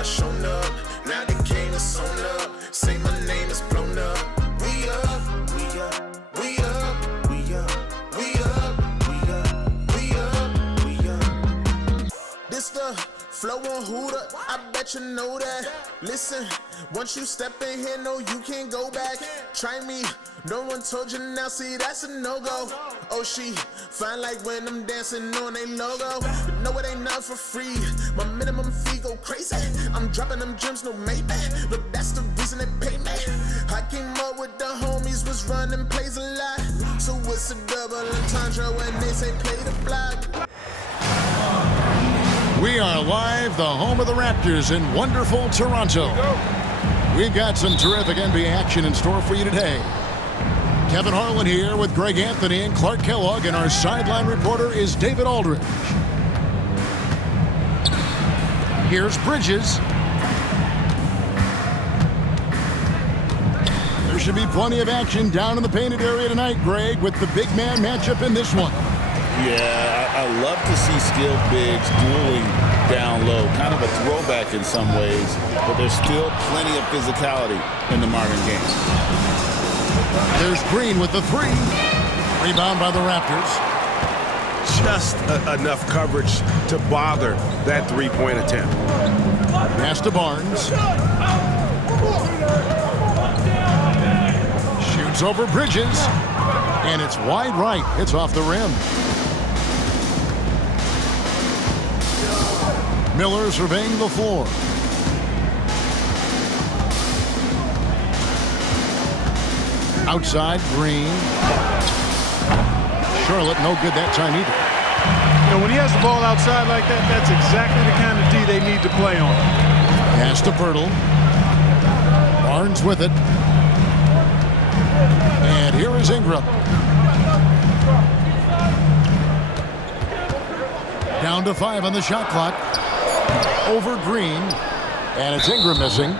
I shown up. Now the game is sewn up. Say my name is blown up. We up, we up, we up, we up, we up, we up, we up, we up. This the flow on Hooter, I bet you know that. Listen, once you step in here, no, you can't go back. Try me, no one told you now, see, that's a no-go. Oh, she fine like when I'm dancing on a logo. But no, it ain't not for free. My minimum fee go crazy. I'm dropping them gems, no maybe. But that's the reason they pay me. I came up with the homies, was running plays a lot. So it's a double entendre when they say play the block. We are live, the home of the Raptors in wonderful Toronto. We've got some terrific NBA action in store for you today. Kevin Harlan here with Greg Anthony and Clark Kellogg, and our sideline reporter is David Aldridge. Here's Bridges. There should be plenty of action down in the painted area tonight, Greg, with the big man matchup in this one. Yeah, I love to see skilled bigs dueling down low. Kind of a throwback in some ways, but there's still plenty of physicality in the modern game. There's Green with the three. Rebound by the Raptors. Just enough coverage to bother that three-point attempt. Pass to Barnes. Shoots over Bridges. And it's wide right. It's off the rim. Miller surveying the floor. Outside, Green. Charlotte, no good that time either. You know, when he has the ball outside like that, that's exactly the kind of D they need to play on. Pass to Pirtle. Barnes with it. And here is Ingram. Down to 5 on the shot clock. Over Green. And it's Ingram missing.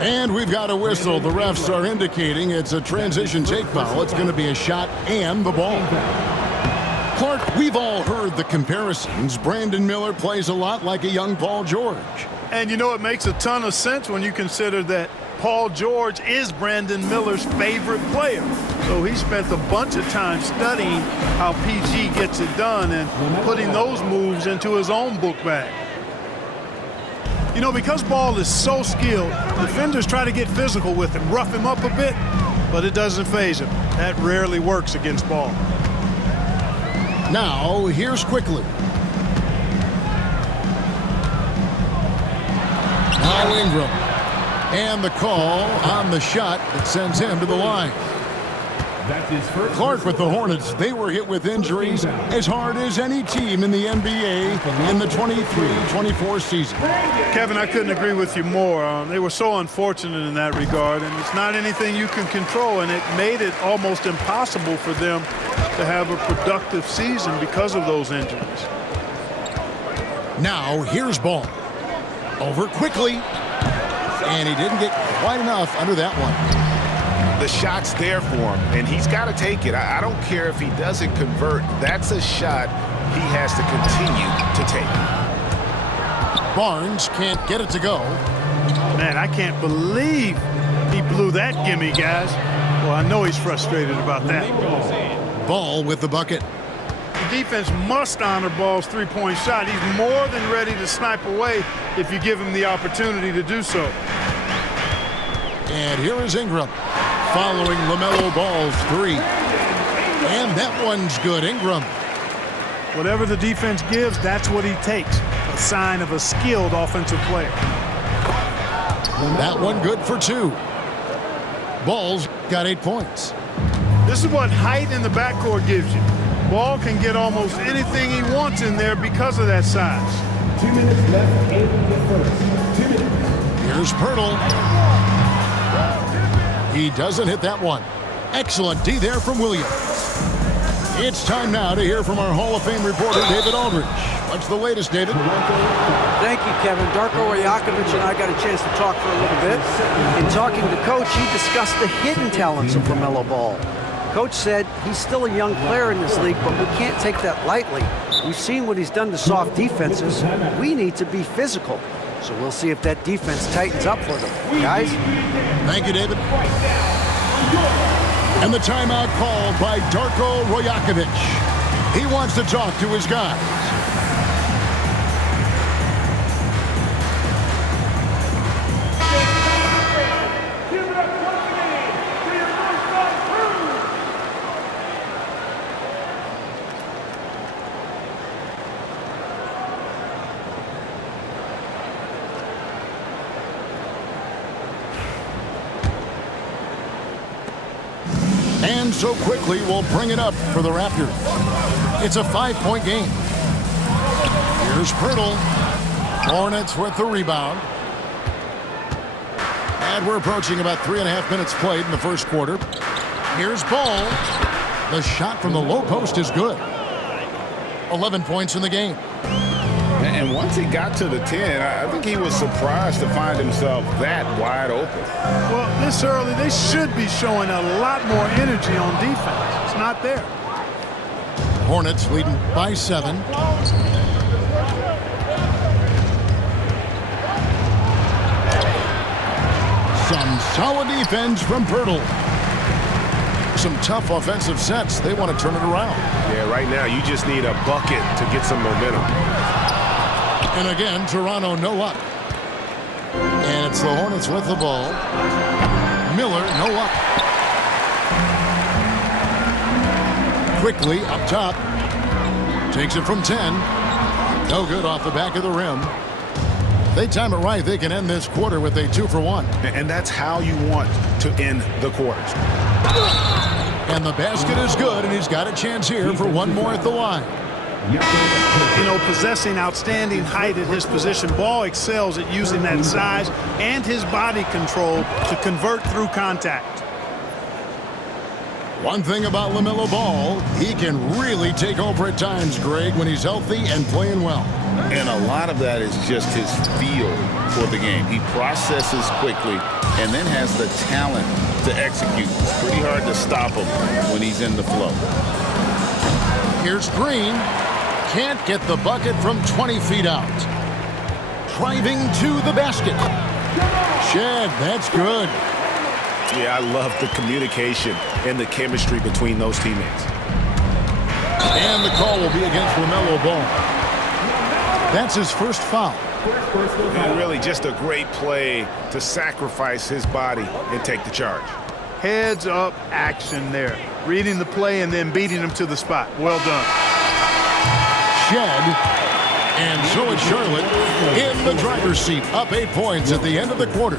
And we've got a whistle. The refs are indicating it's a transition take foul. It's going to be a shot and the ball. Clark, we've all heard the comparisons. Brandon Miller plays a lot like a young Paul George. And you know, it makes a ton of sense when you consider that Paul George is Brandon Miller's favorite player. So he spent a bunch of time studying how PG gets it done and putting those moves into his own book bag. You know, because Ball is so skilled, defenders try to get physical with him, rough him up a bit, but it doesn't faze him. That rarely works against Ball. Now, here's Quickly. Now Ingram. And the call on the shot that sends him to the line. Clark with the Hornets, they were hit with injuries as hard as any team in the NBA in the 23-24 season. Kevin, I couldn't agree with you more. They were so unfortunate in that regard, and it's not anything you can control, and it made it almost impossible for them to have a productive season because of those injuries. Now, here's Ball. Over Quickly. And he didn't get quite enough under that one. The shot's there for him, and he's got to take it. I don't care if he doesn't convert. That's a shot he has to continue to take. Barnes can't get it to go. Man, I can't believe he blew that gimme, guys. Well, I know he's frustrated about that. Ball with the bucket. The defense must honor Ball's three-point shot. He's more than ready to snipe away if you give him the opportunity to do so. And here is Ingram following LaMelo Ball's three. And that one's good. Ingram. Whatever the defense gives, that's what he takes. A sign of a skilled offensive player. That one good for 2. Ball's got 8 points. This is what height in the backcourt gives you. Ball can get almost anything he wants in there because of that size. 2 minutes left in the first. 2 minutes. Here's Pirtle. He doesn't hit that one. Excellent D there from Williams. It's time now to hear from our Hall of Fame reporter, David Aldridge. What's the latest, David? Thank you, Kevin. Darko Rajakovic and I got a chance to talk for a little bit. In talking to Coach, he discussed the hidden talents of LaMelo Ball. Coach said he's still a young player in this league, but we can't take that lightly. We've seen what he's done to soft defenses. We need to be physical. So we'll see if that defense tightens up for them. Guys? Thank you, David. And the timeout called by Darko Rajakovic. He wants to talk to his guys. And so quickly, we'll bring it up for the Raptors. It's a 5-point game. Here's Pirtle. Hornets with the rebound. And we're approaching about 3.5 minutes played in the first quarter. Here's Ball. The shot from the low post is good. 11 points in the game. And once he got to the 10, I think he was surprised to find himself that wide open. Well, this early, they should be showing a lot more energy on defense. It's not there. Hornets leading by 7. Some solid defense from Pirtle. Some tough offensive sets. They want to turn it around. Yeah, right now you just need a bucket to get some momentum. And again, Toronto no luck. And it's the Hornets with the ball. Miller no luck. Quickly up top. Takes it from 10. No good off the back of the rim. They time it right. They can end this quarter with a 2-for-1. And that's how you want to end the quarters. And the basket is good, and he's got a chance here for one more at the line. You know, possessing outstanding height at his position, Ball excels at using that size and his body control to convert through contact. One thing about LaMelo Ball, he can really take over at times, Greg, when he's healthy and playing well. And a lot of that is just his feel for the game. He processes quickly and then has the talent to execute. It's pretty hard to stop him when he's in the flow. Here's Green. Can't get the bucket from 20 feet out. Driving to the basket. Shed, that's good. Yeah, I love the communication and the chemistry between those teammates. And the call will be against LaMelo Ball. That's his first foul. And really just a great play to sacrifice his body and take the charge. Heads up action there. Reading the play and then beating him to the spot. Well done. Shed. And so is Charlotte in the driver's seat. Up 8 points at the end of the quarter.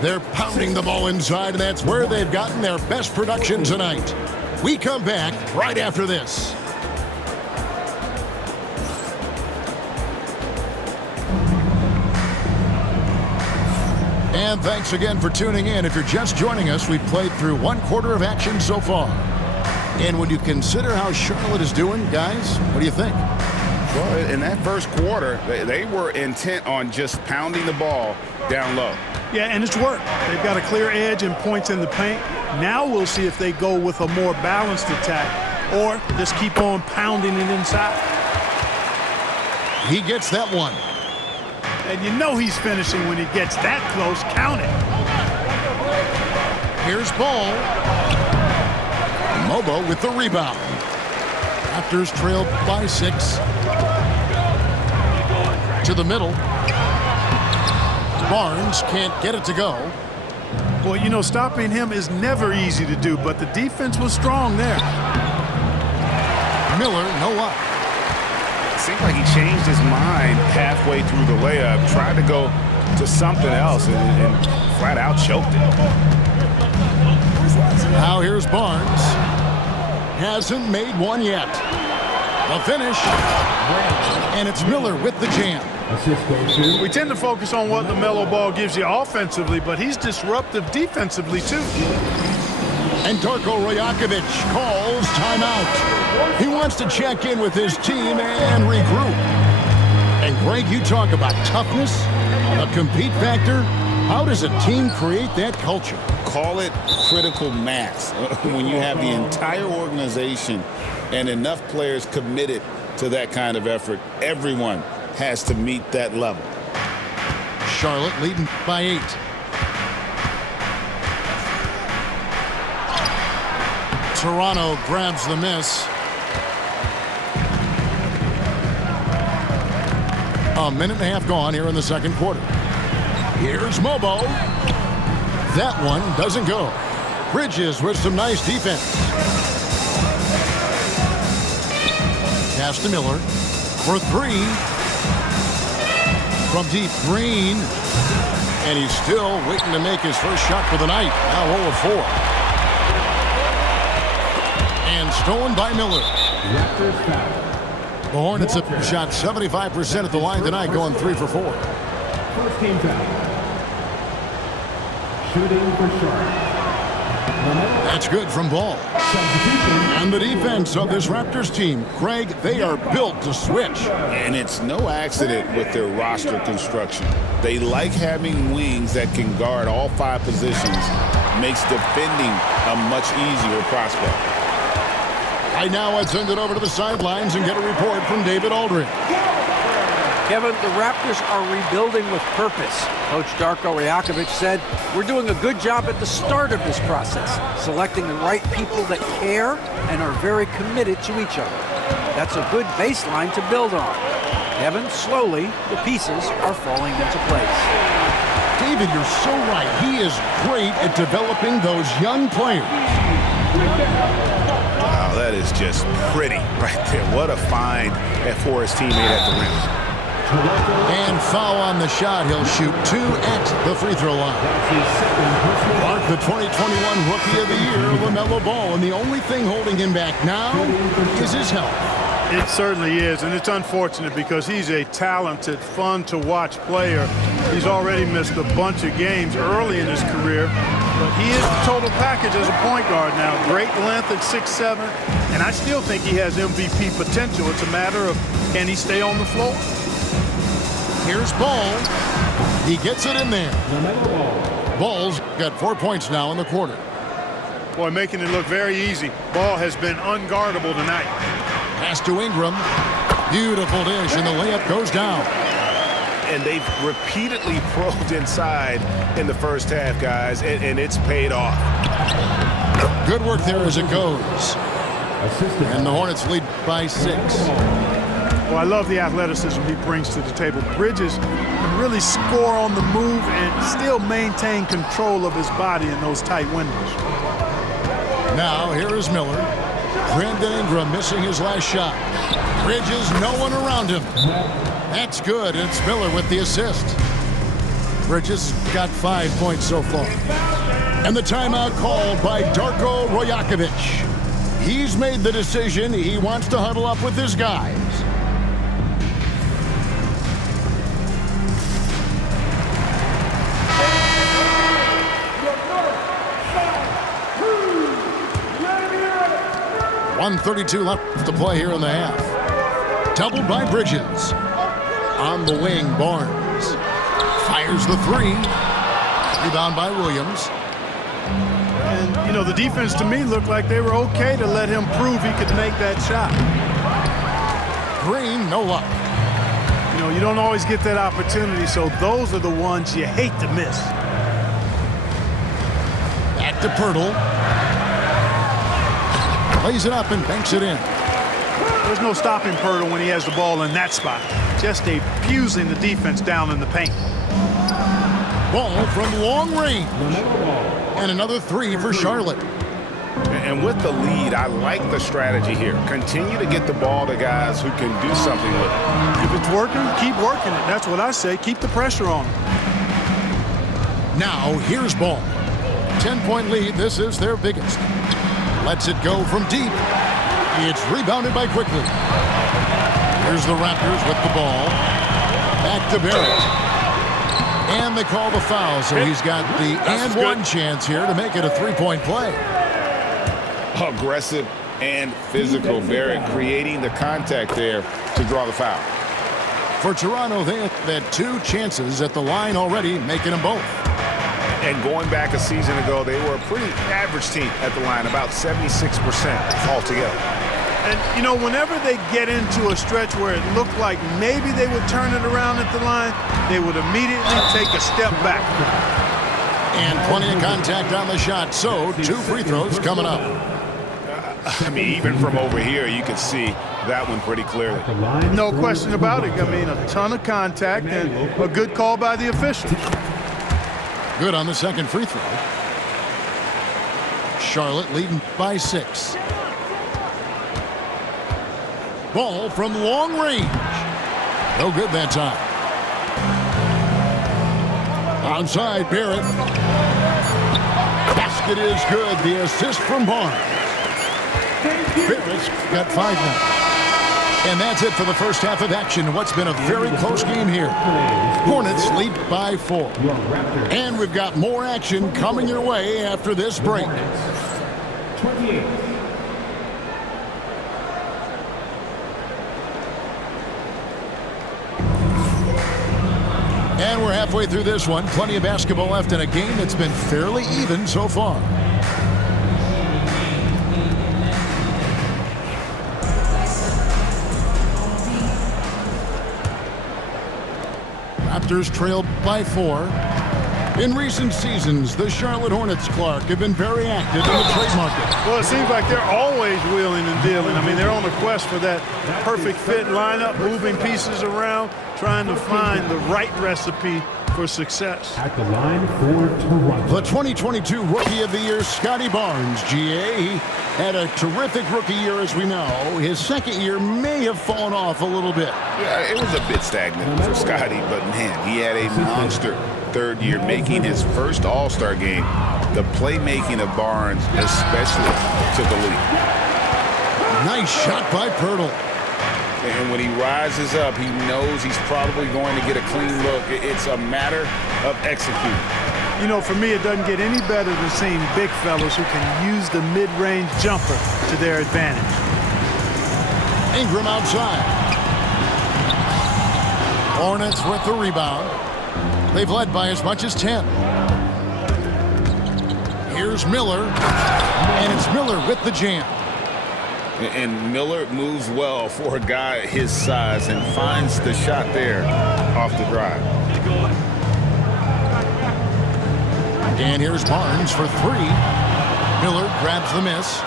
They're pounding the ball inside, and that's where they've gotten their best production tonight. We come back right after this. And thanks again for tuning in. If you're just joining us, we've played through one quarter of action so far. And when you consider how Charlotte is doing, guys, what do you think? Well, in that first quarter, they were intent on just pounding the ball down low. Yeah, and it's worked. They've got a clear edge and points in the paint. Now we'll see if they go with a more balanced attack or just keep on pounding it inside. He gets that one. And you know he's finishing when he gets that close. Count it. Here's Ball. Mobo with the rebound. Raptors trailed by 6. To the middle. Barnes can't get it to go. Well, you know, stopping him is never easy to do, but the defense was strong there. Miller, no luck. Seemed like he changed his mind halfway through the layup, tried to go to something else, and flat out choked it. Now here's Barnes. Hasn't made one yet. The finish. And it's Miller with the jam. We tend to focus on what LaMelo Ball gives you offensively, but he's disruptive defensively, too. And Darko Rajakovic calls timeout. He wants to check in with his team and regroup. And Greg, you talk about toughness, a compete factor. How does a team create that culture? Call it critical mass. When you have the entire organization and enough players committed to that kind of effort, everyone has to meet that level. Charlotte leading by 8. Toronto grabs the miss. A minute and a half gone here in the second quarter. Here's Mobo. That one doesn't go. Bridges with some nice defense. Pass to Miller for 3. From deep, Green. And he's still waiting to make his first shot for the night. Now 0 of 4. And stolen by Miller. Raptors foul. The Hornets have shot 75% at the line tonight, going 3 for 4. First team foul. Shooting for Charlotte. That's good from Ball. And the defense of this Raptors team, Craig, they are built to switch. And it's no accident with their roster construction. They like having wings that can guard all 5 positions. Makes defending a much easier prospect. Right now, I'd send it over to the sidelines and get a report from David Aldridge. Kevin, the Raptors are rebuilding with purpose. Coach Darko Rajakovic said, "We're doing a good job at the start of this process, selecting the right people that care and are very committed to each other. That's a good baseline to build on." Kevin, slowly, the pieces are falling into place. David, you're so right. He is great at developing those young players. Wow, that is just pretty right there. What a find for his teammate at the rim. And foul on the shot. He'll shoot 2 at the free throw line. Clark, the 2021 Rookie of the Year, LaMelo Ball, and the only thing holding him back now is his health. It certainly is, and it's unfortunate because he's a talented, fun-to-watch player. He's already missed a bunch of games early in his career, but he is the total package as a point guard now. Great length at 6'7", and I still think he has MVP potential. It's a matter of, can he stay on the floor? Here's Ball. He gets it in there. Ball's got 4 points now in the quarter. Boy, making it look very easy. Ball has been unguardable tonight. Pass to Ingram. Beautiful dish, and the layup goes down. And they've repeatedly probed inside in the first half, guys, and it's paid off. Good work there as it goes. And the Hornets lead by 6. Well, I love the athleticism he brings to the table. Bridges can really score on the move and still maintain control of his body in those tight windows. Now, here is Miller. Brandon Ingram missing his last shot. Bridges, no one around him. That's good. It's Miller with the assist. Bridges got 5 points so far. And the timeout called by Darko Rajakovic. He's made the decision. He wants to huddle up with his guys. .132 left to play here in the half. Doubled by Bridges. On the wing, Barnes. Fires the 3. Rebound by Williams. And, you know, the defense to me looked like they were okay to let him prove he could make that shot. Green, no luck. You know, you don't always get that opportunity, so those are the ones you hate to miss. Back to Pirtle. Lays it up and banks it in. There's no stopping Pirtle when he has the ball in that spot. Just abusing the defense down in the paint. Ball from long range. And another 3 for Charlotte. And with the lead, I like the strategy here. Continue to get the ball to guys who can do something with it. If it's working, keep working it. That's what I say. Keep the pressure on him. Now, here's Ball. 10-point lead. This is their biggest. Lets it go from deep. It's rebounded by Quickly. Here's the Raptors with the ball. Back to Barrett. And they call the foul, so he's got the and one chance here to make it a 3-point play. Aggressive and physical. Barrett creating the contact there to draw the foul. For Toronto, they have had 2 chances at the line already, making them both. And going back a season ago, they were a pretty average team at the line, about 76% altogether. And, you know, whenever they get into a stretch where it looked like maybe they would turn it around at the line, they would immediately take a step back. And plenty of contact on the shot, so 2 free throws coming up. I mean, even from over here, you can see that one pretty clearly. No question about it. I mean, a ton of contact and a good call by the official. Good on the second free throw. Charlotte leading by 6. Ball from long range. No good that time. Outside, Barrett. Basket is good. The assist from Barnes. Barrett's got 5 now. And that's it for the first half of action. What's been a very close game here. Hornets lead by 4. And we've got more action coming your way after this break. 28. And we're halfway through this one. Plenty of basketball left in a game that's been fairly even so far. Raptors trailed by 4. In recent seasons, the Charlotte Hornets, Clark, have been very active in the trade market. Well, it seems like they're always wheeling and dealing. I mean, they're on a quest for that perfect fit lineup, moving pieces around, trying to find the right recipe for success. At the line for Toronto. The 2022 Rookie of the Year, Scotty Barnes, GA. He had a terrific rookie year, as we know. His second year may have fallen off a little bit. Yeah, it was a bit stagnant for Scotty, but man, he had a monster third year, making his first All-Star game. The playmaking of Barnes especially took a leap. Nice shot by Pirtle. And when he rises up, he knows he's probably going to get a clean look. It's a matter of executing. You know, for me, it doesn't get any better than seeing big fellas who can use the mid-range jumper to their advantage. Ingram outside. Hornets with the rebound. They've led by as much as 10. Here's Miller, and it's Miller with the jam. And Miller moves well for a guy his size and finds the shot there off the drive. And here's Barnes for 3. Miller grabs the miss.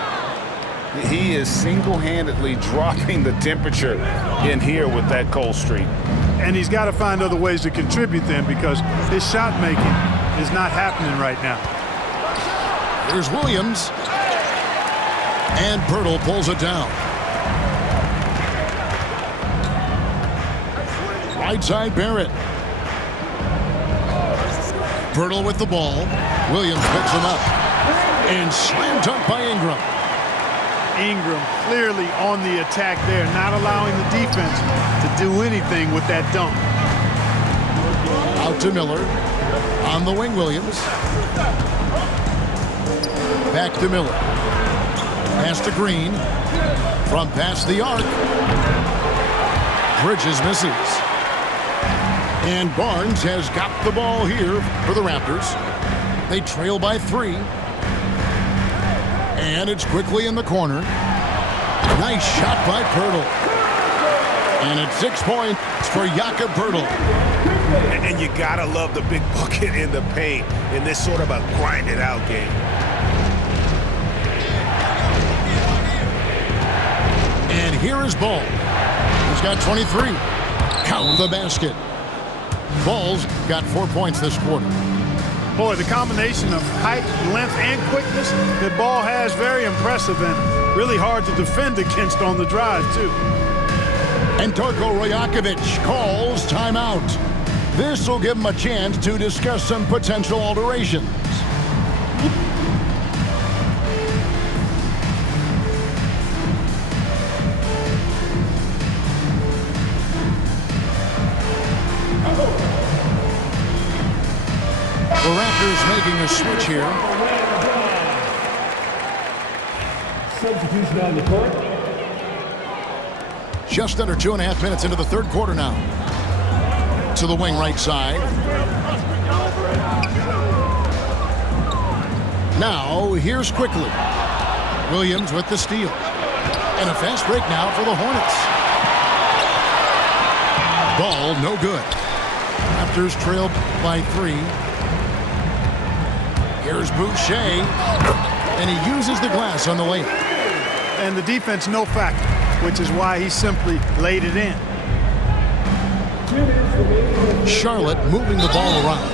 He is single-handedly dropping the temperature in here with that cold streak. And he's got to find other ways to contribute then, because his shot making is not happening right now. Here's Williams. And Pirtle pulls it down. Right side, Barrett. Pirtle with the ball. Williams picks him up. And slam dunk by Ingram. Ingram clearly on the attack there, not allowing the defense to do anything with that dunk. Out to Miller. On the wing, Williams. Back to Miller. Pass to Green. From past the arc. Bridges misses. And Barnes has got the ball here for the Raptors. They trail by 3. And it's quickly in the corner. Nice shot by Pirtle. And it's 6 points for Jakob Pirtle. And you gotta love the big bucket in the paint in this sort of a grinded-out game. And here is Ball. He's got 23. Count the basket. Ball's got 4 points this quarter. Boy, the combination of height, length, and quickness that Ball has, very impressive and really hard to defend against on the drive, too. And Darko Rajakovic calls timeout. This will give him a chance to discuss some potential alterations. The Raptors making a switch here. Substitution on the court. Just under 2.5 minutes into the third quarter now. To the wing right side. Now, here's quickly. Williams with the steal. And a fast break now for the Hornets. Ball no good. Raptors trailed by 3. Here's Boucher. And he uses the glass on the layup. And the defense no factor, which is why he simply laid it in. Charlotte moving the ball around.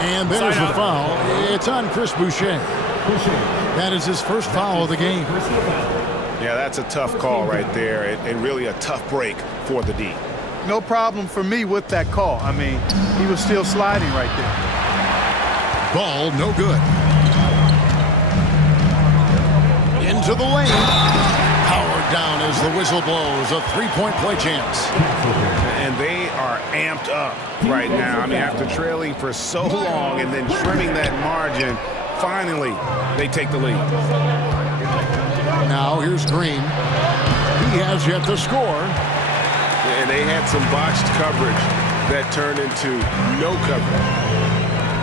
And there's the foul. It's on Chris Boucher. That is his first foul of the game. Yeah, that's a tough call right there, and really a tough break for the D. No problem for me with that call. I mean, he was still sliding right there. Ball no good. Into the lane. Powered down as the whistle blows. A 3-point play chance. And they are amped up right now. I mean, after trailing for so long and then trimming that margin, finally they take the lead. Now here's Green. He has yet to score. And they had some botched coverage that turned into no coverage.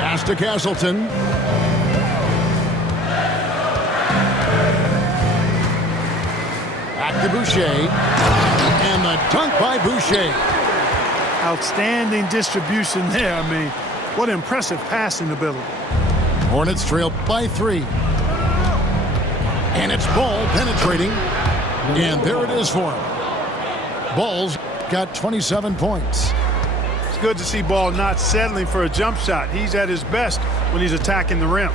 Pass to Castleton. Back to Boucher. And the dunk by Boucher. Outstanding distribution there. I mean, what impressive passing ability. Hornets trail by 3. And it's Ball penetrating. And there it is for him. Ball's got 27 points. It's good to see Ball not settling for a jump shot. He's at his best when he's attacking the rim.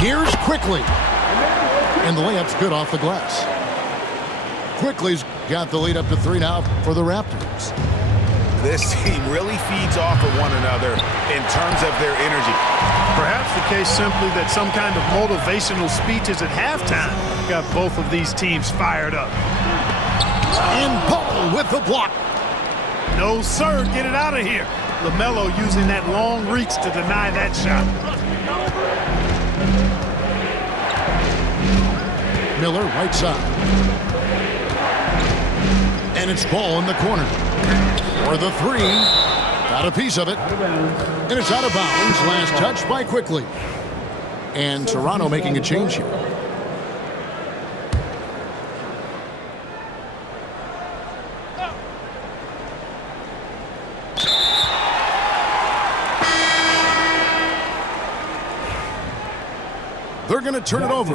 Here's Quickly. And the layup's good off the glass. Quickly's got the lead up to 3 now for the Raptors. This team really feeds off of one another in terms of their energy. Perhaps the case simply that some kind of motivational speeches at halftime got both of these teams fired up. And Ball with the block. No, sir. Get it out of here. LaMelo using that long reach to deny that shot. Miller right side. And it's Ball in the corner. For the 3. Got a piece of it. And it's out of bounds. Last touch by Quickly. And Toronto making a change here. They're going to turn it over.